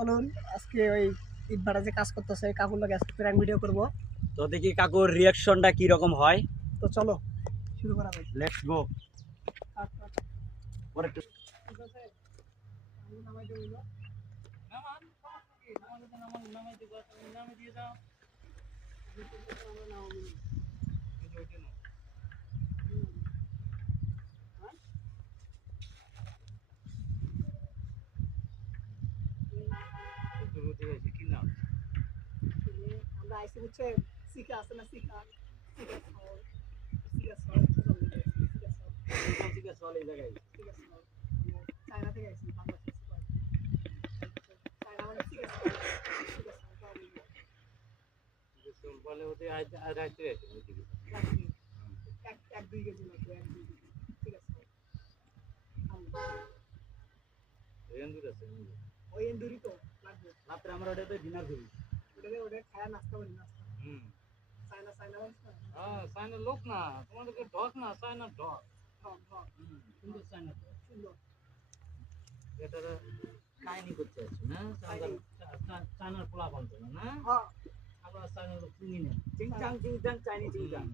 চলুন আজকে ওই ইটভাটা যে কাজ করতেছে কাকুর লাগে আজকে প্র্যাঙ্ক ভিডিও করব। তো দেখি কাকুর রিয়াকশনটা কি রকম হয়। তো চলো শুরু করা যাক। Let's go. পরে একটু ঠিক আছে, আমি নামাই দেব হইলো। নামান নামান নামাই দেব, নামাই দিয়ে দাও। আমরা নামাই আমরা আইসি হচ্ছে শিখা আছে না, শিখা শিখা সর শিখা সর ঠিক আছে চল এই জায়গায়। শিখা সর চায়না থেকে আইসি বাংলাদেশ চায়না মানে শিখা সর শিখা সর বলে ওতে আজ রাইতে আছে ওইদিকে। এক দুই কেজি লাগবে, এক দুই কেজি ঠিক আছে। এন্ডুর আছে ওই এন্দুরি তো লাগবে। রাত্রে আমরা ওটাতে ডিনার করি। ওটা খায়া নাস্তা করি, নাস্তা হুম চায়না চায়না মানুষ না। হ্যাঁ চায়না লোক না, তোমাদেরকে ঢক না, চায়না ঢক। ঢক ঢক সুন্দর চায়না ঢক। সুন্দর এটা কাহিনী করতে আছে না, চায়নার পোলা বানতো না। হ্যাঁ আবার চায়নার লোক চিনি না, চিংচাং চিংচাং চাইনি চিংচাং।